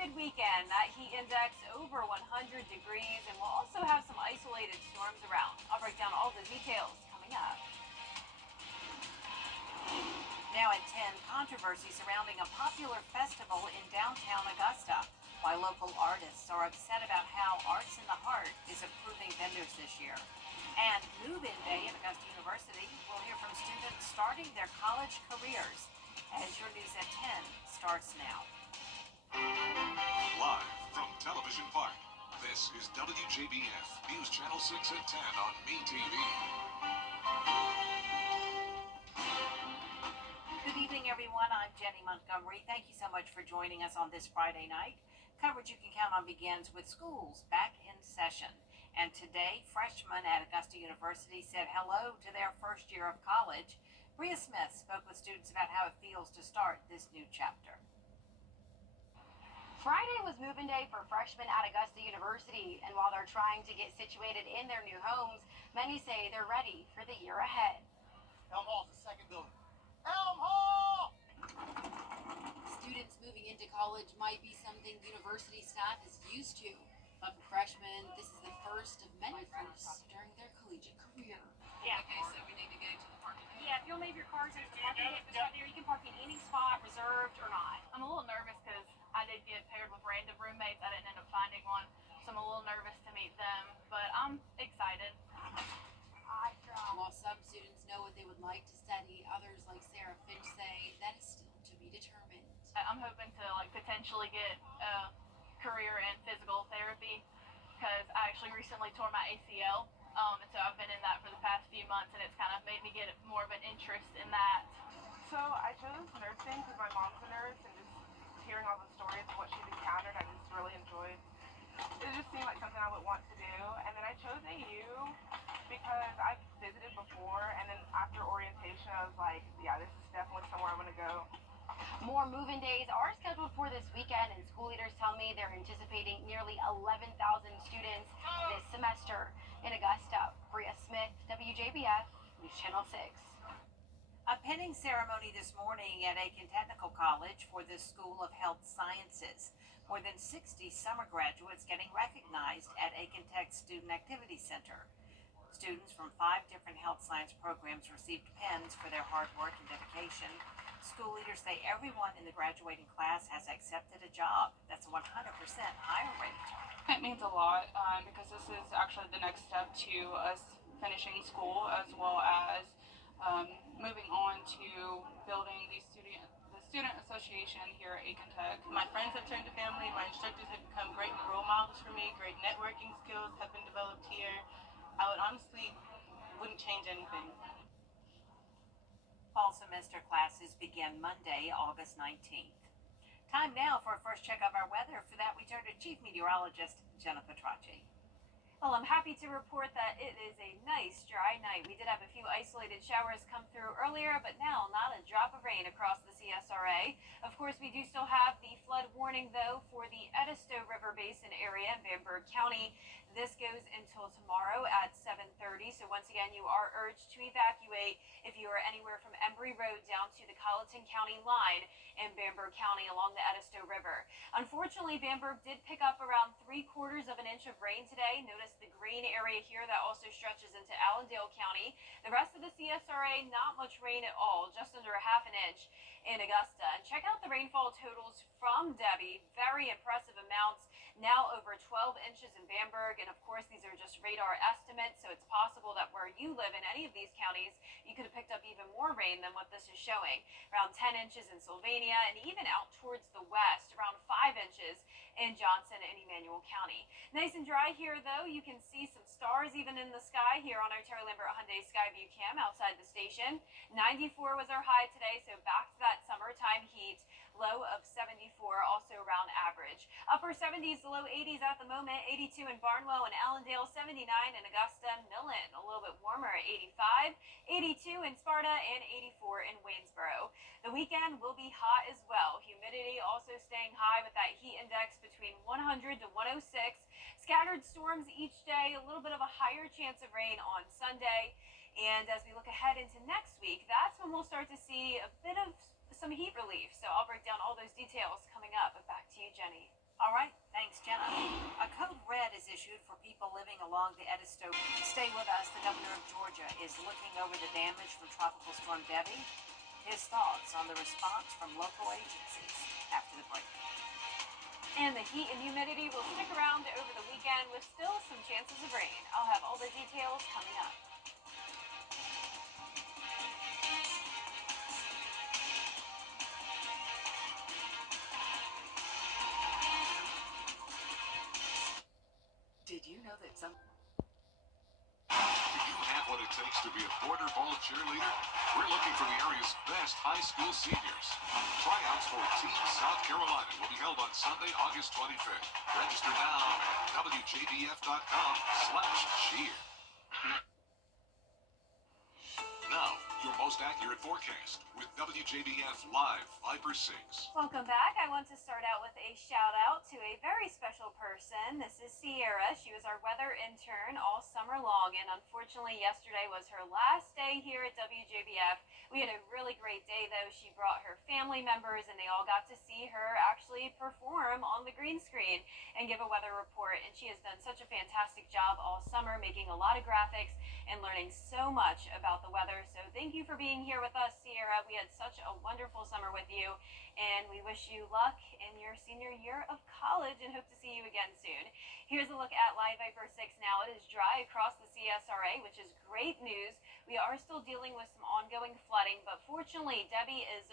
mid-weekend. That heat index over 100 degrees, and we'll also have some isolated storms around. I'll break down all the details coming up. Now at 10, controversy surrounding a popular festival in downtown Augusta. Why local artists are upset about how Arts in the Heart is approving vendors this year. And move-in day at Augusta University. We'll hear from students starting their college careers. As your news at 10 starts now. Live from Television Park, this is WJBF News Channel 6 at 10 on MeTV. Good evening, everyone. I'm Jenny Montgomery. Thank you so much for joining us on this Friday night. Coverage you can count on begins with schools back in session. And today, freshmen at Augusta University said hello to their first year of college. Bria Smith spoke with students about how it feels to start this new chapter. Friday was move-in day for freshmen at Augusta University, and while they're trying to get situated in their new homes, many say they're ready for the year ahead. Elm Hall's the second building. Elm Hall! Students moving into college might be something university staff is used to, but for freshmen, this is the first of many firsts during their collegiate career. Yeah. Okay, so we need to go to the parking lot. Yeah, if you'll leave your cars into the parking lot right there, you can park in any spot, reserved or not. I'm a little nervous because I did get paired with random roommates. I didn't end up finding one, so I'm a little nervous to meet them, but I'm excited. While some students know what they would like to study, others like Sarah Finch say that is still to be determined. I'm hoping to potentially get a career in physical therapy because I actually recently tore my ACL, and so I've been in that for the past few months, and it's kind of made me get more of an interest in that. So I chose nursing because my mom's a nurse, and just hearing all the stories of what she's encountered, I just really enjoyed. It just seemed like something I would want to do. And then I chose AU because I've visited before, and then after orientation I was like, yeah, this is definitely somewhere I'm going to go. More move-in days are scheduled for this weekend, and school leaders tell me they're anticipating nearly 11,000 students this semester in Augusta. Bria Smith, WJBF, News Channel 6. A pinning ceremony this morning at Aiken Technical College for the School of Health Sciences. More than 60 summer graduates getting recognized at Aiken Tech's Student Activity Center. Students from 5 different health science programs received pins for their hard work and dedication. School leaders say everyone in the graduating class has accepted a job. That's a 100% hire rate. It means a lot because this is actually the next step to us finishing school, as well as moving on to building the student association here at Aiken Tech. My friends have turned to family. My instructors have become great role models for me. Great networking skills have been developed here. I would honestly wouldn't change anything. Fall semester classes begin Monday, August 19th. Time now for a first check of our weather. For that, we turn to Chief Meteorologist Jenna Petracci. Well, I'm happy to report that it is a nice dry night. We did have a few isolated showers come through earlier, but now not a drop of rain across the CSRA. Of course, we do still have the flood warning, though, for the Edisto River Basin area in Bamberg County. This goes until tomorrow at 7:30. So once again, you are urged to evacuate if you are anywhere from Embry Road down to the Colleton County line in Bamberg County along the Edisto River. Unfortunately, Bamberg did pick up around 3/4 of an inch of rain today. Notice the green area here that also stretches into Allendale County. The rest of the CSRA, not much rain at all, just under a half an inch in Augusta. And check out the rainfall totals from Debbie. Very impressive amounts. Now over 12 inches in Bamberg, and of course these are just radar estimates, so it's possible that where you live in any of these counties, you could have picked up even more rain than what this is showing. Around 10 inches in Sylvania, and even out towards the west, around 5 inches in Johnson and Emmanuel County. Nice and dry here, though. You can see some stars even in the sky here on our Terry Lambert Hyundai Skyview cam outside the station. 94 was our high today, so back to that summertime heat. Low of 74, also around average. Upper 70s to low 80s at the moment. 82 in Barnwell and Allendale, 79 in Augusta, Millen. A little bit warmer at 85, 82 in Sparta, and 84 in Waynesboro. The weekend will be hot as well. Humidity also staying high with that heat index between 100 to 106. Scattered storms each day. A little bit of a higher chance of rain on Sunday. And as we look ahead into next week, that's when we'll start to see a bit of some heat relief. So I'll break down all those details coming up. But back to you, Jenny. All right, thanks, Jenna. A code red is issued for people living along the Edisto. Stay with us. The governor of Georgia is looking over the damage from Tropical Storm Debbie. His thoughts on the response from local agencies after the break. And the heat and humidity will stick around over the weekend with still some chances of rain. I'll have all the details coming up. Did you know that some... Do you have what it takes to be a border ball cheerleader? We're looking for the area's best high school seniors. Tryouts for Team South Carolina will be held on Sunday, August 25th. Register now at WJBF.com/cheer. Now, your most accurate forecast with WJBF Live Viper 6. Welcome back. I want to start out with a shout out to a very special person. This is Sierra. She was our weather intern all summer long, and unfortunately, yesterday was her last day here at WJBF. We had a really great day, though. She brought her family members, and they all got to see her actually perform on the green screen and give a weather report. And she has done such a fantastic job all summer, making a lot of graphics and learning so much about the weather. So thank you for being here with us, Sierra. We had such a wonderful summer with you, and we wish you luck in your senior year of college and hope to see you again soon. Here's a look at Live Viper 6 now. It is dry across the CSRA, which is great news. We are still dealing with some ongoing flooding, but fortunately, Debbie is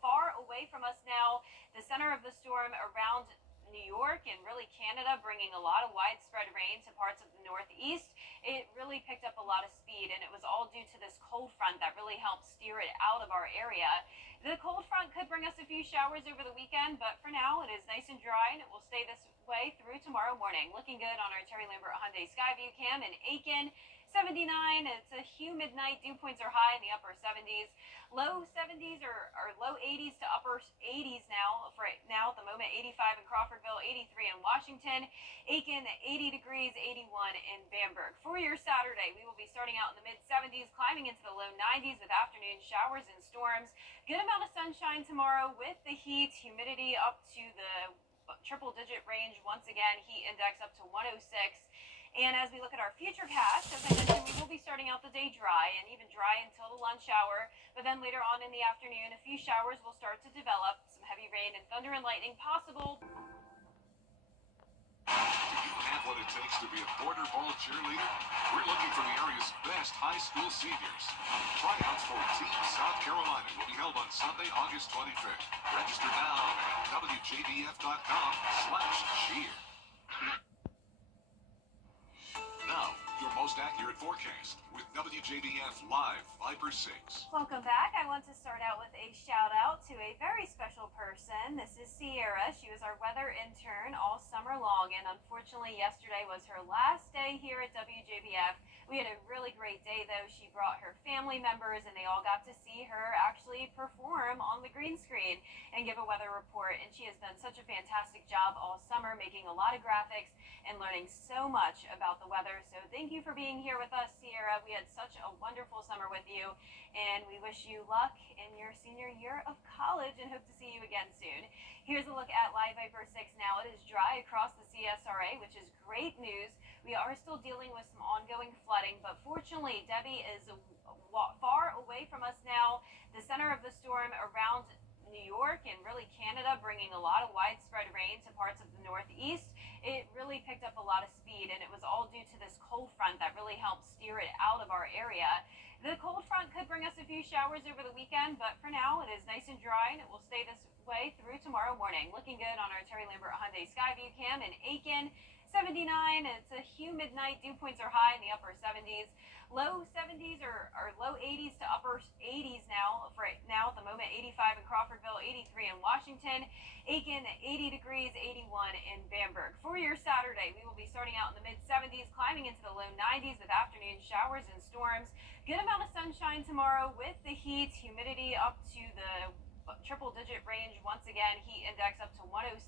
far away from us now. The center of the storm around New York and really Canada, bringing a lot of widespread rain to parts of the Northeast. It really picked up a lot of speed, and it was all due to this cold front that really helped steer it out of our area. The cold front could bring us a few showers over the weekend, but for now it is nice and dry, and it will stay this way through tomorrow morning. Looking good on our Terry Lambert Hyundai Skyview cam in Aiken. 79. It's a humid night. Dew points are high in the upper 70s. Low 70s or low 80s to upper 80s now. For now, at the moment, 85 in Crawfordville, 83 in Washington, Aiken, 80 degrees, 81 in Bamberg. For your Saturday, we will be starting out in the mid 70s, climbing into the low 90s with afternoon showers and storms. Good amount of sunshine tomorrow with the heat, humidity up to the triple digit range once again. Heat index up to 106. And as we look at our futurecast, as I mentioned, we will be starting out the day dry and even dry until the lunch hour. But then later on in the afternoon, a few showers will start to develop. Some heavy rain and thunder and lightning possible. Do you have what it takes to be a border ball cheerleader? We're looking for the area's best high school seniors. Tryouts for Team South Carolina will be held on Sunday, August 25th. Register now at WJBF.com/cheer. Now, your most accurate forecast with WJBF Live Viper 6. Welcome back. I want to start out with a shout out to a very special person. This is Sierra. She was our weather intern all summer long, and unfortunately, yesterday was her last day here at WJBF. We had a really great day, though. She brought her family members, and they all got to see her actually perform on the green screen and give a weather report. And she has done such a fantastic job all summer, making a lot of graphics and learning so much about the weather. So thank you for being here with us, Sierra. We had such a wonderful summer with you, and we wish you luck in your senior year of college and hope to see you again soon. Here's a look at Live Viper 6 now. It is dry across the CSRA, which is great news. We are still dealing with some ongoing flooding, but fortunately, Debbie is far away from us now. The center of the storm around New York and really Canada, bringing a lot of widespread rain to parts of the Northeast. It really picked up a lot of speed, and it was all due to this cold front that really helped steer it out of our area. The cold front could bring us a few showers over the weekend, but for now it is nice and dry, and it will stay this way through tomorrow morning. Looking good on our Terry Lambert Hyundai Skyview cam in Aiken. 79. It's a humid night. Dew points are high in the upper 70s. Low 70s or low 80s to upper 80s now. For now, at the moment, 85 in Crawfordville, 83 in Washington, Aiken, 80 degrees, 81 in Bamberg. For your Saturday, we will be starting out in the mid 70s, climbing into the low 90s with afternoon showers and storms. Good amount of sunshine tomorrow with the heat, humidity up to the triple digit range once again. Heat index up to 106.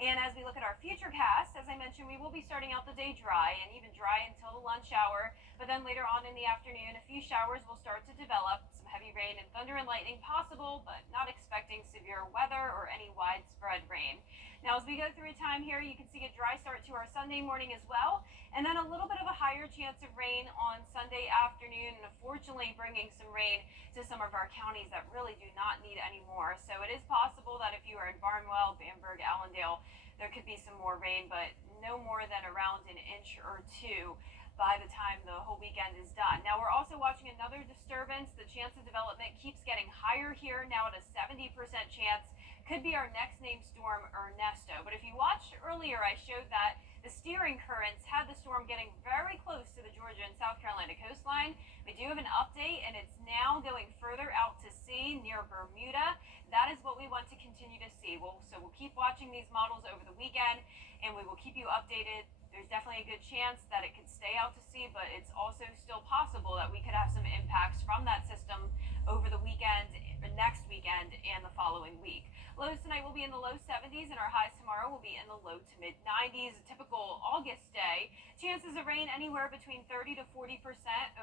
And as we look at our futurecast, as I mentioned, we will be starting out the day dry and even dry until the lunch hour. But then later on in the afternoon, a few showers will start to develop. Some heavy rain and thunder and lightning possible, but not expecting severe weather or any widespread rain. Now, as we go through time here, you can see a dry start to our Sunday morning as well, and then a little bit of a higher chance of rain on Sunday afternoon, and unfortunately bringing some rain to some of our counties that really do not need any more. So it is possible that if you are in Barnwell, Bamberg, Allendale, there could be some more rain, but no more than around an inch or two by the time the whole weekend is done. Now, we're also watching another disturbance. The chance of development keeps getting higher here, now at a 70% chance. Could be our next named storm, Ernesto. But if you watched earlier, I showed that the steering currents had the storm getting very close to the Georgia and South Carolina coastline. We do have an update, and it's now going further out to sea near Bermuda. That is what we want to continue to see. So we'll keep watching these models over the weekend, and we will keep you updated. There's definitely a good chance that it could stay out to sea, but it's also still possible that we could have some impacts from that system over the weekend, next weekend, and the following week. Lows tonight will be in the low 70s, and our highs tomorrow will be in the low to mid 90s. A typical August day. Chances of rain anywhere between 30 to 40%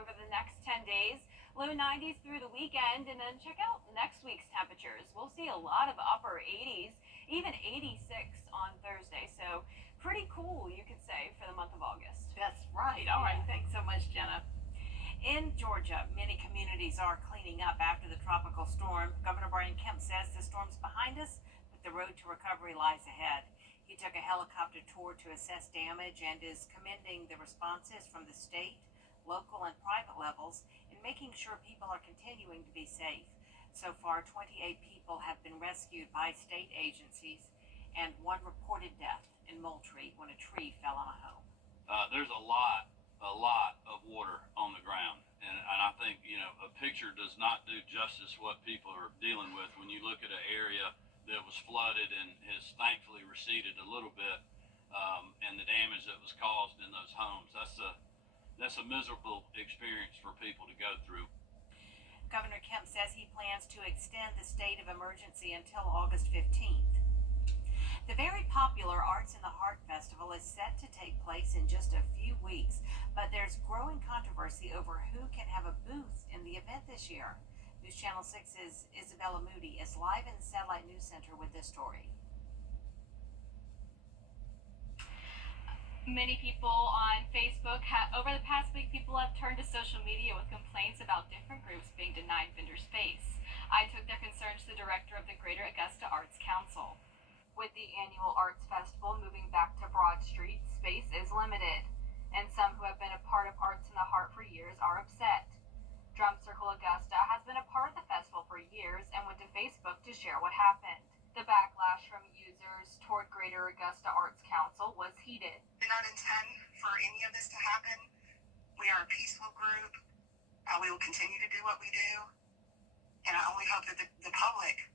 over the next 10 days. Low 90s through the weekend, and then check out next week's temperatures. We'll see a lot of upper 80s, even 86 on Thursday. So pretty cool, you could say, for the month of August. That's right. All right. Thanks so much, Jenna. In Georgia, many communities are cleaning up after the tropical storm. Governor Brian Kemp says the storm's behind us, but the road to recovery lies ahead. He took a helicopter tour to assess damage and is commending the responses from the state, local, and private levels in making sure people are continuing to be safe. So far, 28 people have been rescued by state agencies and one reported death in Moultrie when a tree fell on a home. There's a lot of water on the ground, and I think a picture does not do justice what people are dealing with when you look at an area that was flooded and has thankfully receded a little bit, and the damage that was caused in those homes. That's a miserable experience for people to go through. Governor Kemp says he plans to extend the state of emergency until August 15th. The very popular Arts in the Heart Festival is set to take place in just a few weeks, but there's growing controversy over who can have a booth in the event this year. News Channel 6's Isabella Moody is live in the Satellite News Center with this story. Many people on Facebook, over the past week, people have turned to social media with complaints about different groups being denied vendor space. I took their concerns to the director of the Greater Augusta Arts Council. With the annual Arts Festival moving back to Broad Street, space is limited, and some who have been a part of Arts in the Heart for years are upset. Drum Circle Augusta has been a part of the festival for years and went to Facebook to share what happened. The backlash from users toward Greater Augusta Arts Council was heated. We did not intend for any of this to happen. We are a peaceful group. We will continue to do what we do, and I only hope that the public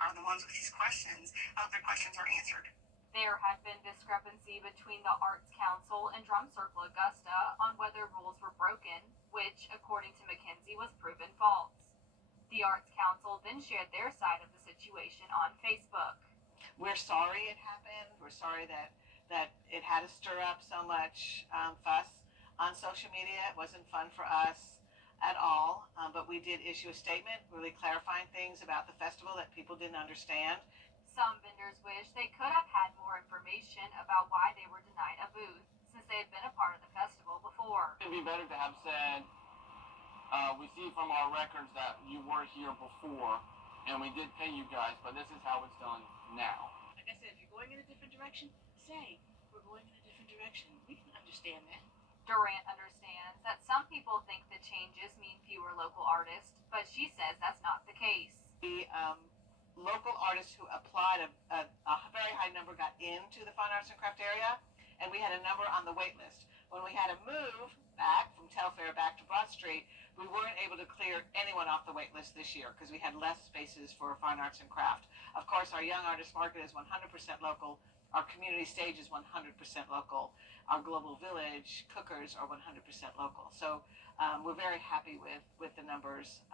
are the ones with these questions. I hope their questions are answered. There had been discrepancy between the Arts Council and Drum Circle Augusta on whether rules were broken, which, according to McKenzie, was proven false. The Arts Council then shared their side of the situation on Facebook. We're sorry it happened. We're sorry that it had to stir up so much fuss on social media. It wasn't fun for us at all, but we did issue a statement really clarifying things about the festival that people didn't understand. Some vendors wish they could have had more information about why they were denied a booth, since they had been a part of the festival before. It'd be better to have said, we see from our records that you were here before, and we did pay you guys, but this is how it's done now. Like I said, if you're going in a different direction, say, we're going in a different direction. We can understand that. Durant understands that some people think the changes mean fewer local artists, but she says that's not the case. The local artists who applied, a very high number got into the fine arts and craft area, and we had a number on the wait list. When we had to move back from Telfair back to Broad Street, we weren't able to clear anyone off the wait list this year because we had less spaces for fine arts and craft. Of course, our Young Artist Market is 100% local. Our community stage is 100% local. Our Global Village cookers are 100% local. So we're very happy with the numbers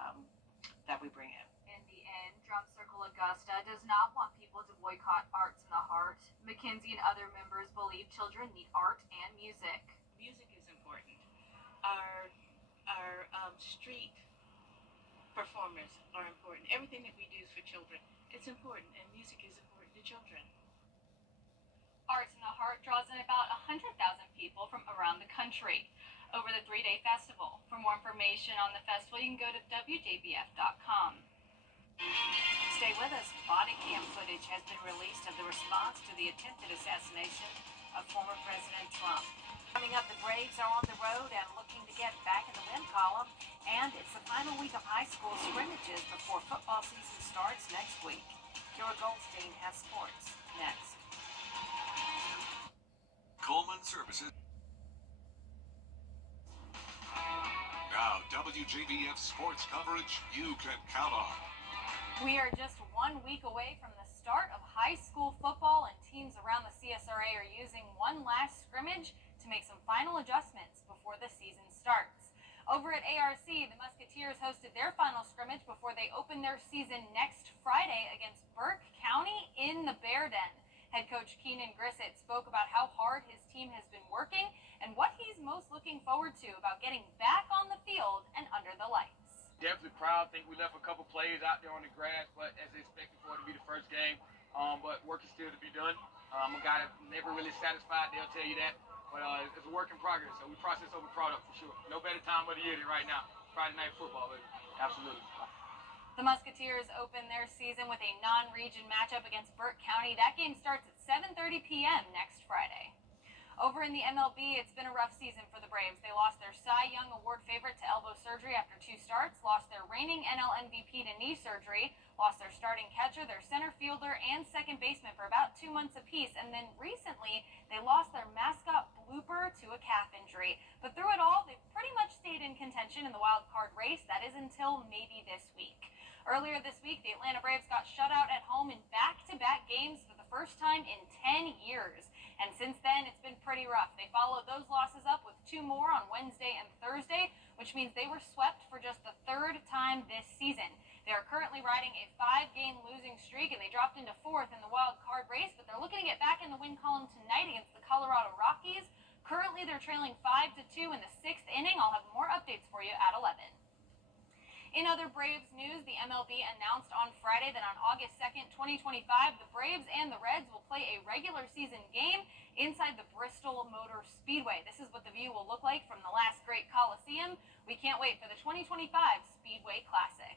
that we bring in. In the end, Drum Circle Augusta does not want people to boycott Arts in the Heart. McKenzie and other members believe children need art and music. Music is important. Our street performers are important. Everything that we do is for children. It's important, and music is important to children. Arts in the Heart draws in about 100,000 people from around the country over the 3-day festival. For more information on the festival, you can go to WJBF.com. Stay with us. Body cam footage has been released of the response to the attempted assassination of former President Trump. Coming up, the Braves are on the road and looking to get back in the win column. And it's the final week of high school scrimmages before football season starts next week. Kira Goldstein has sports next. Coleman Services. Now, WJBF sports coverage you can count on. We are just 1 week away from the start of high school football, and teams around the CSRA are using one last scrimmage to make some final adjustments before the season starts. Over at ARC, the Musketeers hosted their final scrimmage before they open their season next Friday against Burke County in the Bear Den. Head coach Keenan Grissett spoke about how hard his team has been working and what he's most looking forward to about getting back on the field and under the lights. Definitely proud. Think we left a couple plays out there on the grass, but as expected for it to be the first game. But work is still to be done. I'm a guy that's never really satisfied. They'll tell you that. But it's a work in progress. So we process over product for sure. No better time of the year than right now. Friday night football, baby. Absolutely. The Musketeers open their season with a non-region matchup against Burke County. That game starts at 7:30 p.m. next Friday. Over in the MLB, it's been a rough season for the Braves. They lost their Cy Young Award favorite to elbow surgery after 2 starts, lost their reigning NL MVP to knee surgery, lost their starting catcher, their center fielder, and second baseman for about 2 months apiece, and then recently they lost their mascot Blooper to a calf injury. But through it all, they've pretty much stayed in contention in the wild card race. That is until maybe this week. Earlier this week, the Atlanta Braves got shut out at home in back-to-back games for the first time in 10 years. And since then, it's been pretty rough. They followed those losses up with 2 more on Wednesday and Thursday, which means they were swept for just the 3rd time this season. They are currently riding a 5-game losing streak, and they dropped into 4th in the wild card race, but they're looking to get back in the win column tonight against the Colorado Rockies. Currently, they're trailing 5-2 in the 6th inning. I'll have more updates for you at 11. In other Braves news, the MLB announced on Friday that on August 2nd, 2025, the Braves and the Reds will play a regular season game inside the Bristol Motor Speedway. This is what the view will look like from the last great Coliseum. We can't wait for the 2025 Speedway Classic.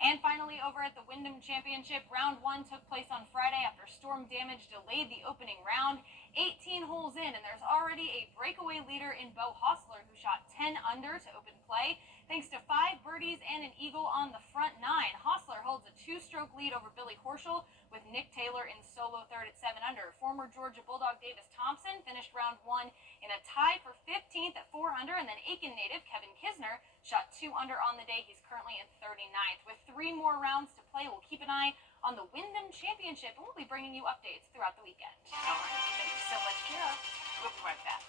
And finally, over at the Wyndham Championship, round 1 took place on Friday after storm damage delayed the opening round. 18 holes in, and there's already a breakaway leader in Bo Hostler, who shot 10 under to open play. Thanks to 5 birdies and an eagle on the front 9, Hostler holds a 2-stroke lead over Billy Horschel, with Nick Taylor in solo third at 7 under. Former Georgia Bulldog Davis Thompson finished round 1 in a tie for 15th at 4 under, and then Aiken native Kevin Kisner shot 2 under on the day. He's currently in 39th. With 3 more rounds to play, we'll keep an eye on the Wyndham Championship, and we'll be bringing you updates throughout the weekend. All right. Thank you so much, Kira. We'll be right back.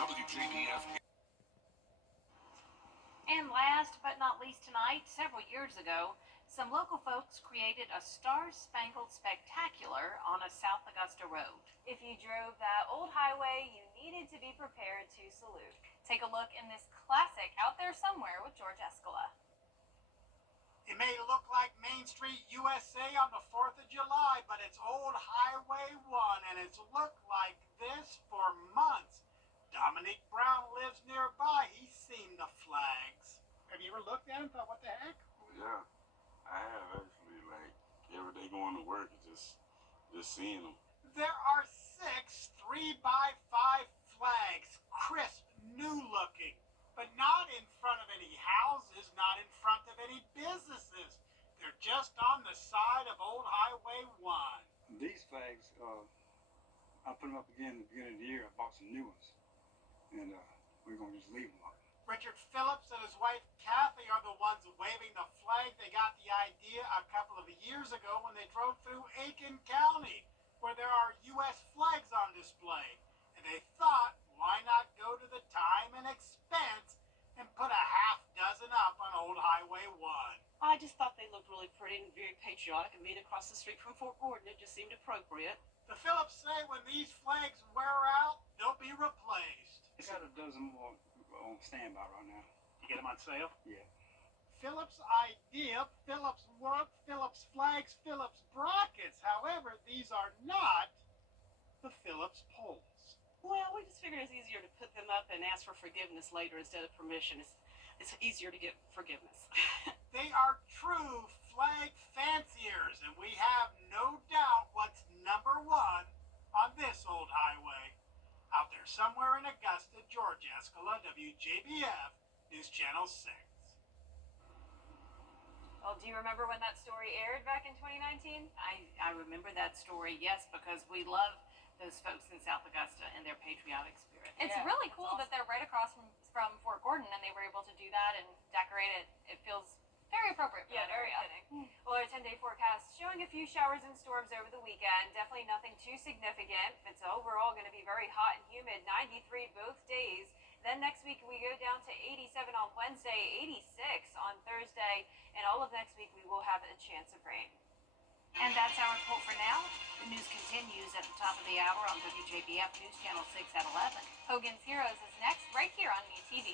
WJBF. And last but not least tonight, several years ago, some local folks created a Star-Spangled Spectacular on a South Augusta road. If you drove that old highway, you needed to be prepared to salute. Take a look in this classic Out There Somewhere with George Escala. It may look like Main Street USA on the 4th of July, but it's Old Highway 1, and it's looked like this for months. Dominique Brown lives nearby. He's seen the flags. Have you ever looked at them and thought, what the heck? Yeah, I have actually. Like, every day going to work, just seeing them. There are 6 3x5 flags, crisp, new-looking, but not in front of any houses, not in front of any businesses. They're just on the side of Old Highway 1. These flags, I put them up again at the beginning of the year. I bought some new ones, and we're going to just leave them up. Richard Phillips and his wife Kathy are the ones waving the flag. They got the idea a couple of years ago when they drove through Aiken County, where there are U.S. flags on display. And they thought, why not go to the time and expense and put a half dozen up on Old Highway 1? I just thought they looked really pretty and very patriotic, and being across the street from Fort Gordon, it just seemed appropriate. The Phillips say when these flags wear out, they'll be replaced. I got a dozen more on standby right now. You get them on sale? Yeah. Phillips' idea, Phillips' work, Phillips' flags, Phillips' brackets. However, these are not the Phillips poles. Well, we just figured it's easier to put them up and ask for forgiveness later instead of permission. It's easier to get forgiveness. They are true flag fanciers, and we have no doubt what's number one on this old highway. Out there somewhere in Augusta, Georgia, Escala, WJBF, News Channel 6. Well, do you remember when that story aired back in 2019? I remember that story, yes, because we love those folks in South Augusta and their patriotic spirit. It's Yeah, really that's cool awesome. that they're right across from Fort Gordon and they were able to do that and decorate it. It feels very appropriate for Yeah, that very area. fitting. Well, our 10-day forecast showing a few showers and storms over the weekend. Definitely nothing too significant. It's overall going to be very hot and humid, 93 both days. Then next week we go down to 87 on Wednesday, 86 on Thursday, and all of next week we will have a chance of rain. And that's our report for now. The news continues at the top of the hour on WJBF News Channel 6 at 11. Hogan's Heroes is next right here on MeTV.